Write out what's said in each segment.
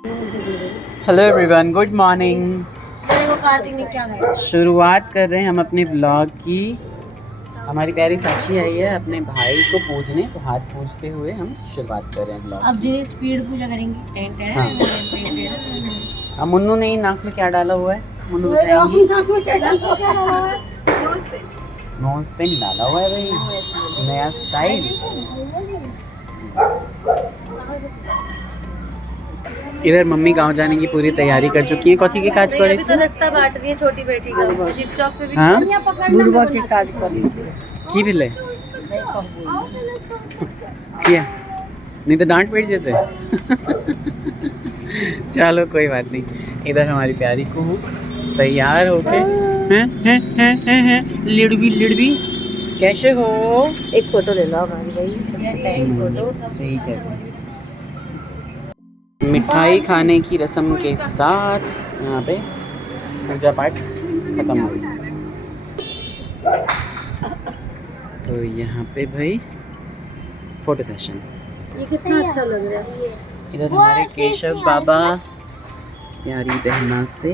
Hello everyone, good morning. शुरुआत कर रहे हैं हम अपने व्लॉग की। हमारी प्यारी साक्षी आई है अपने भाई को पूजने, तो हाथ पूजते हुए हम शुरुआत कर रहे हैं व्लॉग। अब धीरे स्पीड पूजा करेंगे। हाँ। अब मुन्नू ने नाक में क्या डाला हुआ है? मुन्नू बताएंगी। नोज पिन डाला हुआ है भाई, नया स्टाइल। इधर मम्मी गांव जाने की पूरी तैयारी कर चुकी है। कथी के काज करे तो रास्ता बांट रही है छोटी बेटी का। शिप चौक पे भी हाँ? बुढ़वा के काज कर ली की भेले किया नहीं तो डांट पड़ जाते। चलो कोई बात नहीं। इधर हमारी प्यारी को तैयार होके हैं लिड़बी कैसे हो? एक फोटो ले लो हमारी भाई। फोटो ठीक है जी। मिठाई खाने की रस्म के साथ यहाँ पे पूजा पाठ खत्म हो गई। तो यहाँ पे भाई फोटो सेशन। ये कितना अच्छा लग रहा है। इधर हमारे केशव बाबा प्यारी बहना से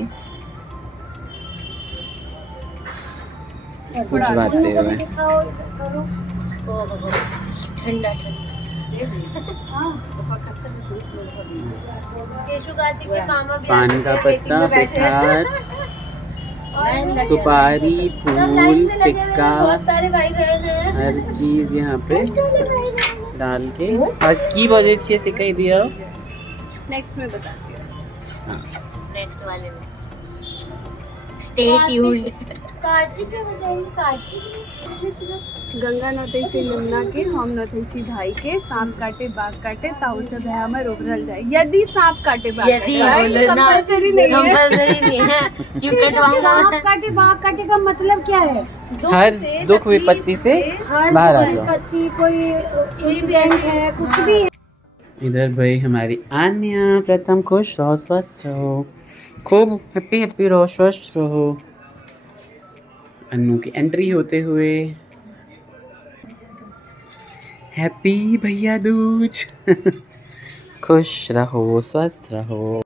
पूजवाते हुए। ठंडा पान का पत्ता, पिठार, सुपारी, फूल, सिक्का, हर चीज यहाँ पे डाल के। और की बजे छे सिक्का दिया नेक्स्ट में बताती हूँ। नेक्स्ट वाले में स्टे ट्यून्ड। गंगा नथैची यमुना के, हम नथैची भाई के, सांप काटे बाघ काटे ताऊ से भया में रोकल जाए। यदि सांप काटे बाघ काटे कंपल्सरी नहीं है। क्यों कटवाऊंगा? सांप काटे बाघ काटे का मतलब क्या है? हर दुख विपत्ति से बाहर आ जाओ। कोई इंसिडेंट है, कुछ भी है। इधर भाई हमारी आन्या, प्रथम खुश रहो, स्वस्थ रहो, खूब हैप्पी हैप्पी रहो, स्वस्थ रहो। अन्नू की एंट्री होते हुए हैप्पी भैया दूज। खुश रहो, स्वस्थ रहो।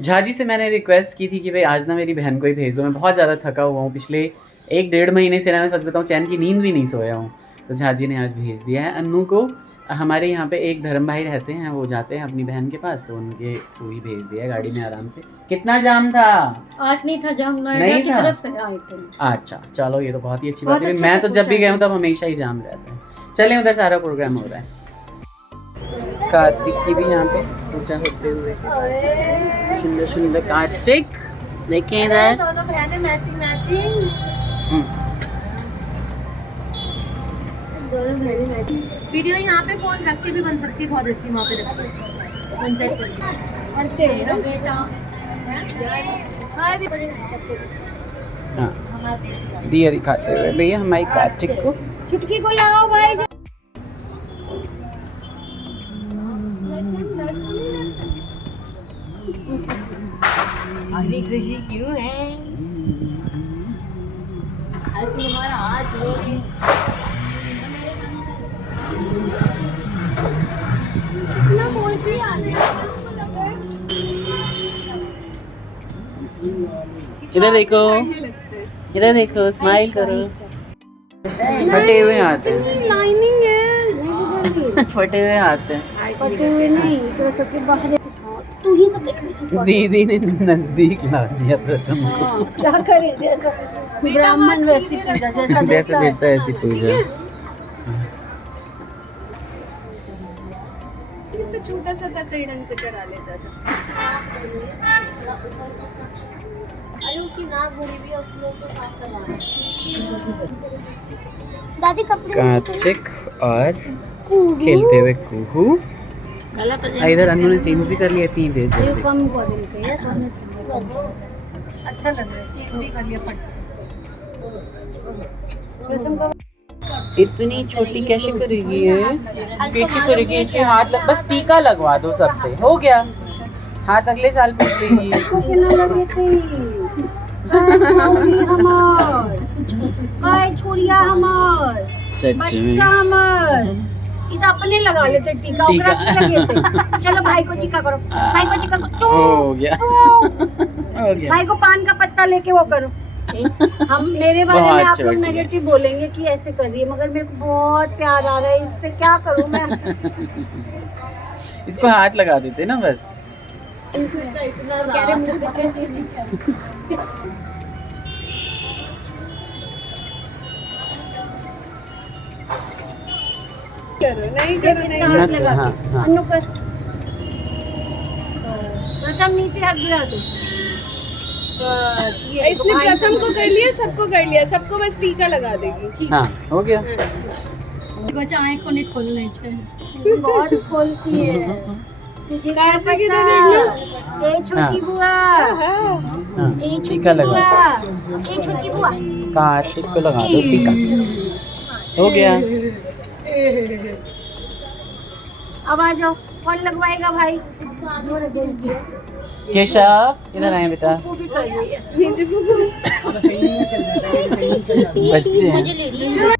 झाजी से मैंने रिक्वेस्ट की थी कि भाई आज ना मेरी बहन को ही भेज दो, मैं बहुत ज़्यादा थका हुआ हूँ। पिछले 1-1.5 महीने से ना, मैं सच बताऊँ, चैन की नींद भी नहीं सोया हूँ। तो झाजी ने आज भेज दिया है अन्नू को। हमारे यहाँ पे एक धर्म भाई रहते हैं, वो जाते हैं अपनी बहन के पास, तो उनके थ्रू ही भेज दिया गाड़ी में आराम से। कितना जाम था? आज नहीं था जाम, नहीं था। तरफ से आए थे। अच्छा चलो, ये तो बहुत ही अच्छी बात है। मैं तो जब भी गया हूँ तब हमेशा ही जाम रहता है। चलें, उधर सारा प्रोग्राम हो रहा है। कार्तिक की भी यहाँ पे पूजा होते हुए सुंदर सुंदर कार्तिक देखें इधर। दोनों बहनें मैचिंग मैचिंग। वीडियो यहाँ पे फोन रख के भी बन सकती है, बहुत अच्छी। वहाँ पे रख के सनसेट करके बेटा। हाँ, दिया दिखाते हुए भैया हमारी कार्तिक को। चुटकी को लगाओ भाई। अभी खुशी क्यों है? आज तुम्हारा हाथ धोगी। इतना बोल भी आ रहा है। इधर देखो, इधर देखो, स्माइल करो। फटे हुए हाथ हैं। लाइनिंग है। फटे हुए हाथ हैं। फटे हुए नहीं, तो सबके बाहर तू ही सब देख। दीदी ने नजदीक ला दिया प्रथम को। क्या करें, जैसा ब्राह्मण वैसी पूजा, जैसा जैसे देता है ऐसी पूजा। तो छोटा सा था, सही ढंग से करा लेता था। अरे उसकी नाक भरी हुई है, उसने उसको साफ करवाना। दादी कपड़े कार्तिक और खेलते हुए कुहू। इधर अन्नू ने चेंज भी कर लिया 3 दिन। कम कर देते हैं तो अच्छा लग रहा है। चेंज भी कर लिया फट से। इतनी छोटी कैसे करेगी ये? पीछे करेगी, पीछे हाथ बस टीका लगवा दो सबसे, हो गया। हाथ अगले साल पीट लेगी। छोरिया हमार, बच्चा हमार, इधर अपने लगा लेते टीका ओकरा की लगे थे। चलो भाई को टीका करो, भाई को टीका करो। हो गया हो गया। भाई को पान का पत्ता लेके वो करो। हम मेरे बारे में आप लोग नेगेटिव बोलेंगे कि ऐसे करिए, मगर मेरे को बहुत प्यार आ रहा है इस पे, क्या करूं मैं। इसको हाथ लगा देते ना बस। करो नहीं करो नहीं हाथ लगा हाँ, के हाँ। अन्नू कर। प्रथम नीचे हाथ गिरा दो बस। ये इसने भाई प्रथम सब- को कर लिया, सबको कर लिया, सबको बस टीका लगा देगी। ठीक हाँ हो गया। बच्चा आँख को नहीं खोलना चाहिए, बहुत खोलती है। तुझे क्या कार्तिक पता? इधर देखना। ए छोटी बुआ, हाँ। हाँ ए छोटी टीका लगा बुआ, ए छोटी बुआ। कार्तिक को लगा दो टीका। हो गया। अब आ जाओ, कौन लगवाएगा भाई? केशव इधर आए बेटा। वो भी कर रही है। नीचे पुप्पू। बच्चे हैं। मुझे ले ली,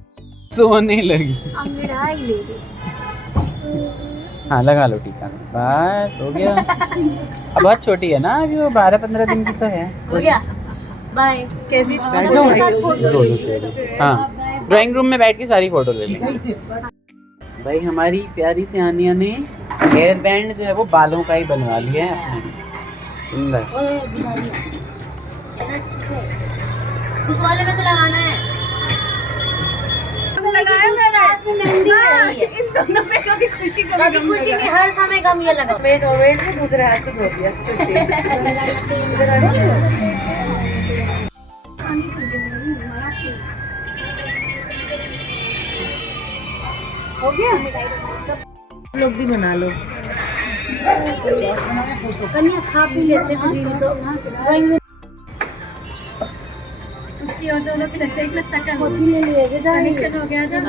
सोने लगी। अब मेरा ही ले ली। हाँ लगा लो टीका, बस हो गया। अब बहुत छोटी है ना, जो 12-15 दिन की तो है। हो गया, बाय। कैसी बैठ जाओ दोनों से। हाँ ड्राइंग रूम में बैठ के सारी फोटो ले लेंगे। भाई हमारी प्यारी सी आनिया ने हेयर बैंड जो है वो बालों का ही बनवा लिया है अपने। सुंदर। उस वाले में से लगाना है। लगाया मैंने। हाथ में मेहंदी हाँ, है। इन दोनों पे कभी खुशी कभी कभी गम खुशी लगा। में हर समय गम ये लगा। दूसरे हाथ से धो दिया छुट्टी। हो गया, सब लोग भी बना लो। कन्या खा पी लेते फिर तो ड्राइंग रूम कॉफी ले लिए।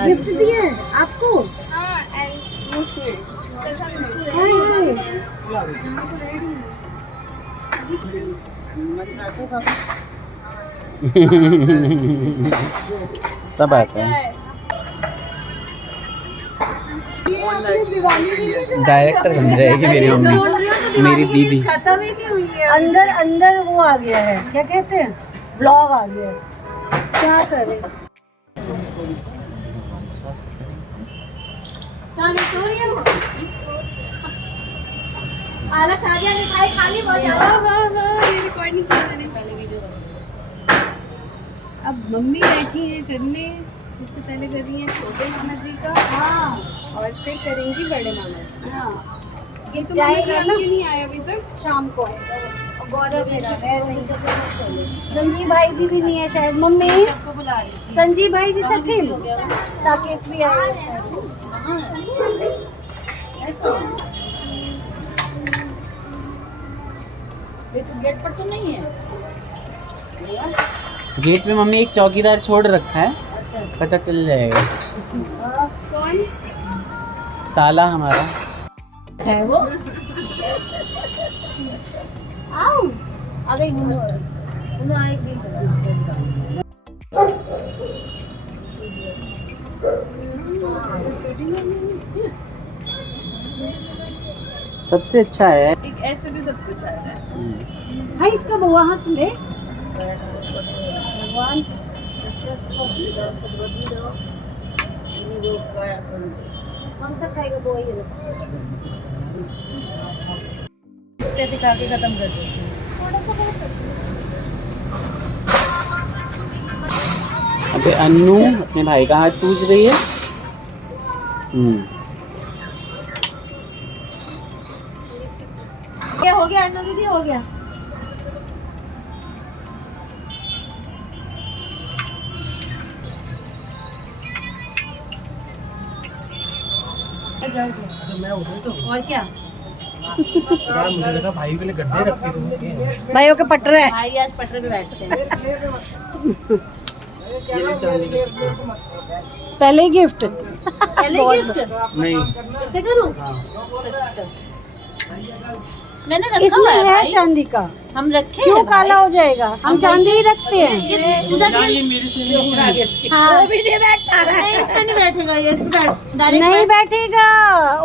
गिफ्ट दिए आपको? हाँ, and उसमें प्रथम में। हाय हाय। सब आता है। डायरेक्टर बन जाएगी मेरी मम्मी, मेरी दीदी। खत्म ही नहीं हुई है। अंदर अंदर वो आ गया है, क्या कहते हैं, व्लॉग आ गया है। क्या करें? हाँ हाँ हाँ, ये रिकॉर्डिंग की मैंने पहले वीडियो। अब मम्मी बैठी है करने, सबसे पहले कर रही है छोटे मामा जी का। हाँ और फिर करेंगी बड़े मामा जी। हाँ, ये तो जाएगा जाएगा ना? ना, नहीं आया अभी तक। शाम को आएगा वो। और गौरव मेरा है नहीं, संजीव भाई जी भी नहीं है शायद। मम्मी सबको बुला रही थी। संजीव भाई जी सेकंड, साकेत भी आए हैं शायद। ये तो गेट पर तो नहीं है। गेट में मम्मी एक चौकीदार छोड़ रखा है, अच्छा पता चल जाएगा। कौन? साला हमारा। है वो। आओ आ गई उन्होंने आए भी। सबसे अच्छा है। एक ऐसे भी सब कुछ आता है। भाई इसका वहाँ से ले। भगवान स्वस्थ दो, सद्बुद्धि दो। कौन सा खाएगा वो ये लो। इस पे दिखा के खत्म कर दो। अबे अन्नू अपने भाई का हाथ पूछ रही है। क्या हो गया अन्नू दीदी, हो गया? अच्छा मैं उधर से और क्या? यार मुझे लगा भाई के लिए गड्ढे रखते तुम। भाइयों के पटरे हैं। भाई आज पटरे पे बैठते हैं। ये ले चांदी का। पहले गिफ्ट, पहले गिफ्ट नहीं कैसे करूं? हाँ अच्छा मैंने रखा हुआ इसमें है है भाई। चांदी का, हम रखे क्यों हैं काला हो जाएगा? हम चांदी ही रखते हैं। ये मेरे से नहीं हाँ, नहीं इस पे नहीं बैठेगा ये, इस पे डायरेक्ट नहीं बैठेगा,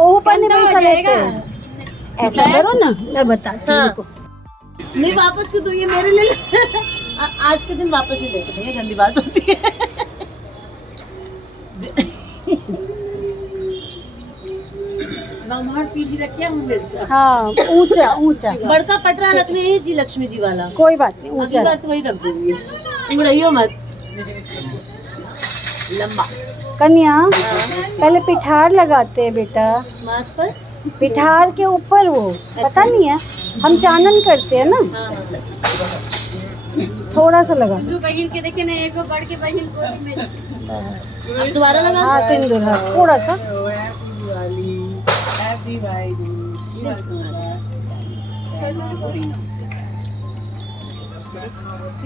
ऊपर नहीं बैठा लेते हैं। ऐसा करो ना, मैं बताती हूँ हाँ। उनको। नहीं वापस क्यों, तो ये मेरे लिए आज के दिन वापस नहीं लेके देंगे, गंदी बात होती है। हाँ, ऊंचा ऊंचा, बड़का पटरा रखने ही जी लक्ष्मी जी वाला, कोई बात नहीं, अगली ऊंचा। बार से वही रख दूंगी, तुम रहियो मत लंबा। कन्या पहले पिठार लगाते हैं बेटा, माथ पर। पिठार के ऊपर वो पता नहीं है, हम चानन करते हैं ना, थोड़ा सा लगा दो। बहन के देखे ना, एक बड़ के बहन गोदी में बस। अब दोबारा लगा। हाँ सिंदूर, हाँ थोड़ा सा।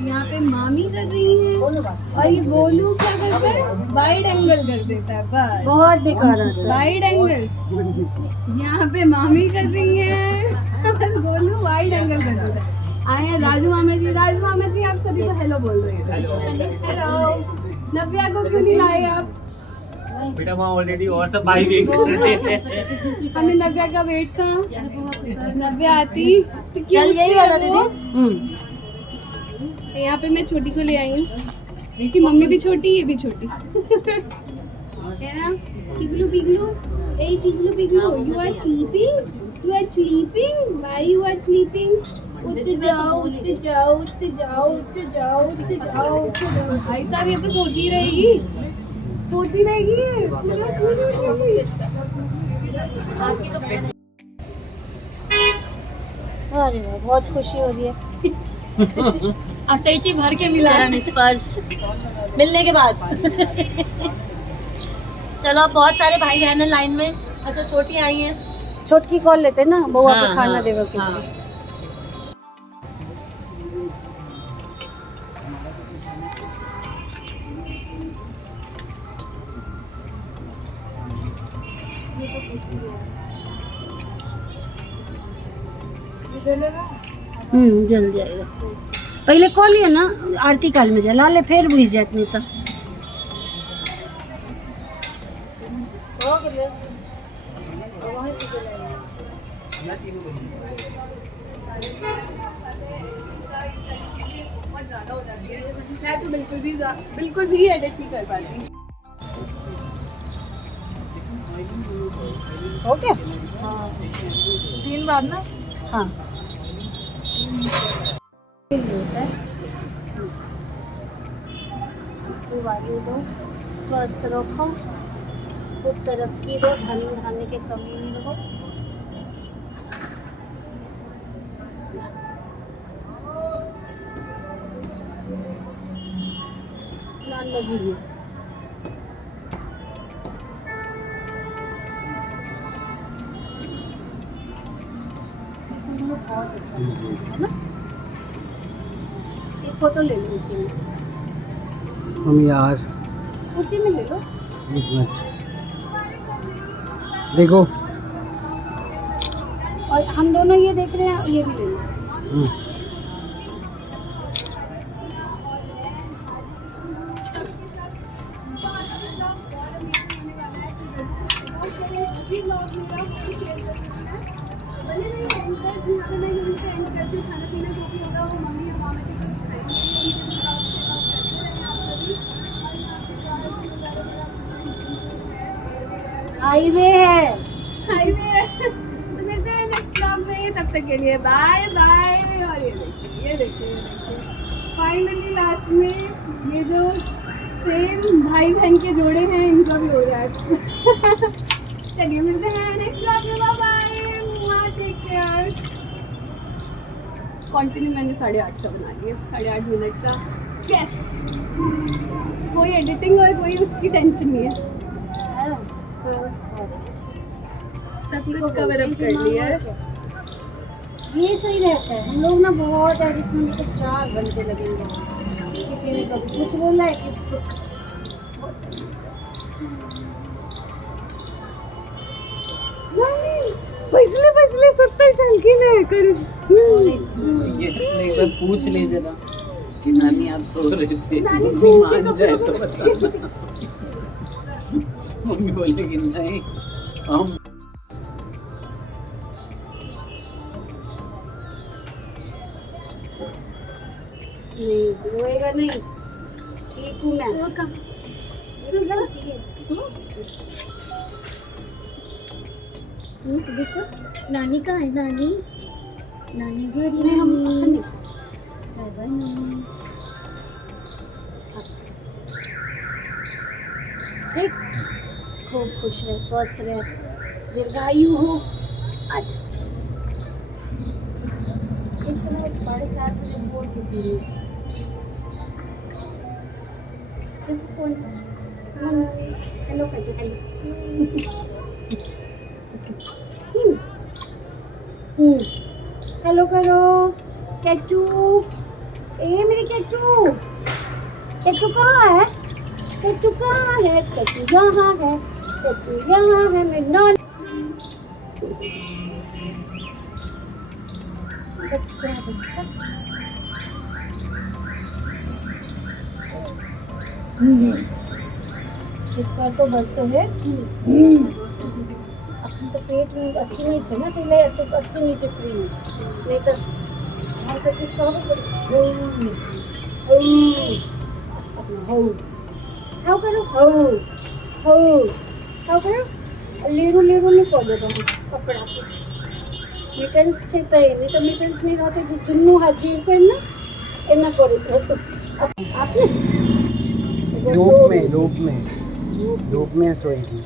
यहाँ पे मामी कर रही है और ये गोलू क्या करता है, वाइड एंगल कर देता है बस, बहुत बेकार आता है। Wide angle. यहाँ पे मामी कर रही है बस गोलू वाइड एंगल कर देता है। आए हैं राजू मामा जी। राजू मामा जी आप सभी को हेलो बोल रहे हैं। हेलो। नव्या को क्यों नहीं लाए आप? बेटा वहाँ ऑलरेडी और सब भाई वेट कर रहे हैं। हमें नव्या का वेट था, नव्या आती तो क्यों चल यही वाला वो? दीदी। यहाँ पे मैं छोटी को ले आई हूँ, इसकी मम्मी भी छोटी, ये भी छोटी। है ना? चिगलू पिगलू, ए चिगलू पिगलू, you are sleeping? You are sleeping? Why you are sleeping? उठ जाओ, उठ जाओ, उठ जाओ, उठ जाओ, उठ जाओ, उठ जाओ। भाई साहब ये तो सोती रहेगी, सोती रहेगी ये। पूरा पूरी अरे वाह, बहुत खुशी हो रही है। अटैची भर के मिला। चरण स्पर्श मिलने के बाद। चलो अब बहुत सारे भाई बहन हैं लाइन में। अच्छा छोटी आई हैं। छोटकी कॉल लेते ना, बउआ हाँ, पे खाना हाँ, देवा हाँ। किसी। जल जाएगा। पहले कॉल लिया ना, आरती काल में जला ले, फिर बुझ जात नहीं तो। मैं तो बिल्कुल भी एडिट नहीं कर पाती। हो गया? 3 बार ना। हाँ। वायु दो, स्वस्थ रखो, खूब तरक्की दो, धन धान्य के कमी नहीं रहो। लाल लगी है। बहुत अच्छा है ना? एक फोटो ले लो इसी में, हम यार उसी में ले लो। एक मिनट देखो। और हम दोनों ये देख रहे हैं, ये भी ले लो। हाईवे है। हाईवे है। तो मिलते हैं नेक्स्ट व्लॉग में, तब तक के लिए बाय बाय। और ये देखिए फाइनली लास्ट में ये जो प्रेम भाई बहन के जोड़े हैं, इनका भी हो रहा है। चलिए मिलते हैं नेक्स्ट व्लॉग में, bye bye, take care. Continue मैंने 8:30 का बना लिया, 8:30 मिनट का। यस, कोई एडिटिंग और कोई उसकी टेंशन नहीं है। सब कुछ कवर अप कर लिया है। ये सही रहता है। हम लोग ना बहुत एडिट में तो 4 घंटे लगेंगे। किसी ने कभी कुछ बोला है, किसी को नहीं। बसले सत्तर चल की नाही करू ये एक बार पूछ ले जरा कि नानी आप सो रहे थे, नानी मम्मी बहू के मान जाए तो कपड़े बताना। मम्मी बोलेगी नहीं हम नहीं रोएगा नहीं, ठीक हूँ मैं। देखो नानी कहाँ है? नानी नानी घरी नहीं, हम नानी। नहीं। बाय बाय नानी। ठीक, खूब खुश रहे, स्वस्थ रहे, दीर्घायु हो। आज 7:30 बजे बोल के पी हेलो कर दो, हेलो करो कैटू। ए मेरी कैटू, कैटू कहाँ है? कैटू कहाँ है? कैटू यहाँ है, कैटू यहाँ है। मेरी नानी बच्चा बच्चा इस बार तो बस तो है। अखन तो पेट में अच्छी नहीं छे ना, तो ले तो अच्छी नीचे फ्री नहीं तो हमसे कुछ कहो हाउ करो हाउ करो लेरू नहीं कर दो कपड़ा मीटन्स છે તો એની તો મીટન્સ નહીં રહેતી કે જુન્નું હાજી કરીને એના કરે તો આપને धूप में सोएगी।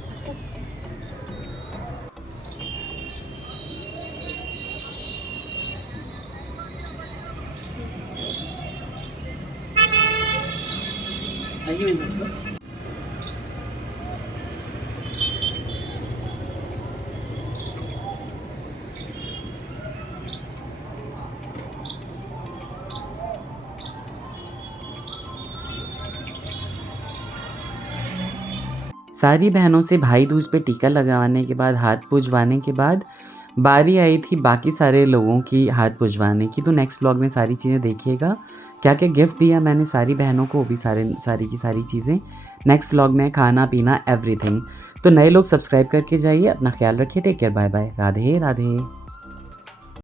आइए मेरे दोस्तों। सारी बहनों से भाई दूज पे टीका लगवाने के बाद, हाथ पुजवाने के बाद बारी आई थी बाकी सारे लोगों की हाथ पुजवाने की। तो नेक्स्ट व्लॉग में सारी चीज़ें देखिएगा, क्या क्या गिफ्ट दिया मैंने सारी बहनों को, वो भी सारी की सारी चीज़ें नेक्स्ट व्लॉग में, खाना पीना एवरीथिंग। तो नए लोग सब्सक्राइब करके जाइए, अपना ख्याल रखिए, take care, bye bye, Radhe Radhe.